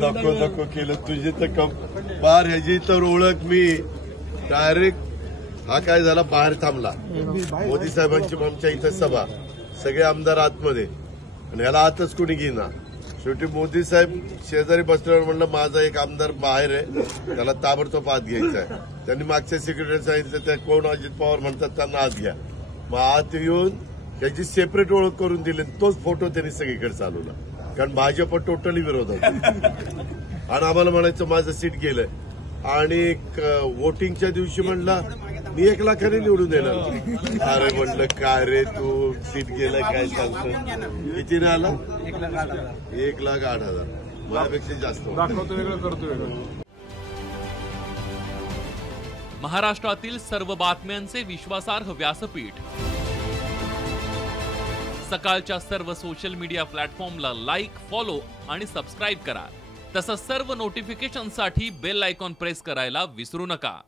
नको नको केलं तुझी तर बार ह्याची तर ओळख मी डायरेक्ट हा काय झाला बाहेर थांबला मोदी साहेबांची आमच्या इथं सभा सगळे आमदार आतमध्ये आणि ह्याला आतच कोणी घेईना शेवटी मोदी साहेब शेजारी बसल्यावर म्हणलं माझा एक आमदार बाहेर आहे त्याला ताबडतोब आत घ्यायचा आहे त्यांनी मागच्या सेक्रेटरी सांगितलं त्या कोण अजित पवार म्हणतात त्यांना आत घ्या मग आत येऊन त्याची सेपरेट ओळख करून दिली तोच फोटो त्यांनी सगळीकडे चालवला कारण भाजप टोटली विरोध होता आणि आम्हाला म्हणायचं माझं सीट गेलंय आणि वोटिंगच्या दिवशी म्हणला मी 1 लाखाने निवडून देणार अरे म्हणलं काय रे तू सीट गेलं काय सांगतो कितीने आला 1,08,000 माझ्यापेक्षा जास्त दाखवतो वेगळं करतो वेगळं. महाराष्ट्रातील सर्व बातम्यांचे विश्वासार्ह व्यासपीठ सकाळच्या सर्व सोशल मीडिया प्लॅटफॉर्मला लाईक फॉलो आणि सबस्क्राईब करा तसंच सर्व नोटिफिकेशनसाठी बेल आयकॉन प्रेस करायला विसरू नका.